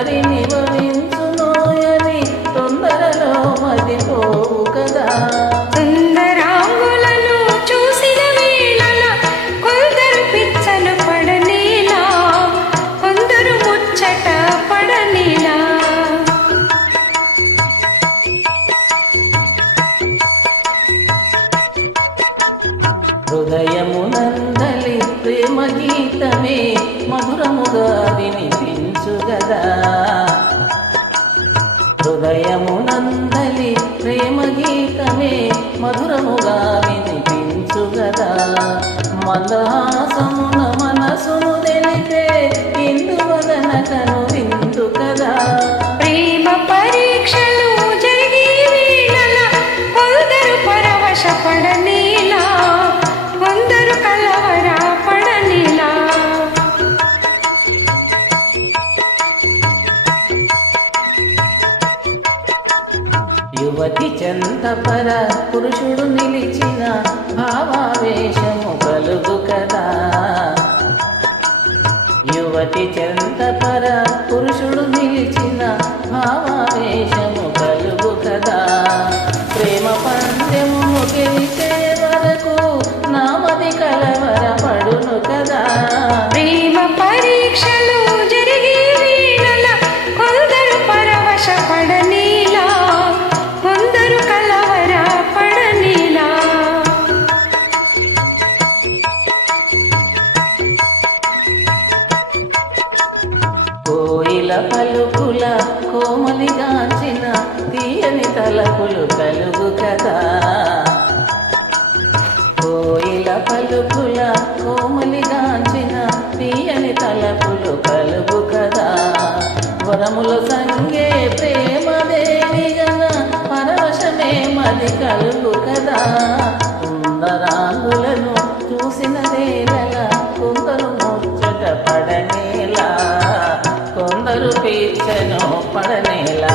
ఎవరిని వరించునోయని తొందరలో మదిపోవు కదా. సుందరాంగులను చూసిన వేళల కొందరు పిచ్చలు పడనేలా, కొందరు ముచ్చట పడనేలా. హృదయమునందలి ప్రేమ గీతమే మధురముగా వినిపించు గదా. హృదయమునందలి ప్రేమ గీతమే మధురముగా వినిపించు గదా. మందహాసమున మనసును తెలిపే ఇందువలన కను విందు కదా. ప్రేమ పరీక్షలు జరిగే వేళల కొందరు పరవశ పడనేలా, కొందరు కలవర పడనేలా. యువతి చెంతపర పురుషుడు నిలిచిన భావావేశము కలుగు కదా. యువతి చెంతపర పురుషుడు నిలిచిన భావావేశము కలుగు కదా. ప్రేమ పందెము గెలిచే వరకు నామది కలవర పడును కదా. ప్రేమ పరీక్షలు జరిగే వేళల కొందరు పరవశ పడనేలా, కొందరు కలవర పడనేలా. కోయిల పలుకుల కోమలిగాంచిన తీయని తలపులు కలుగు కదా. కోయిల పలుకుల కోమలిగాంచిన తీయని తలపులు కలుగు కదా. వరముల సంగే ప్రేమ దేవిగన పరవశమే మది కలుగు కదా. సుందరాంగులను చూసిన దేవల కొందరు ముచ్చట పడనేలా, కొందరు పీచను పడనేలా.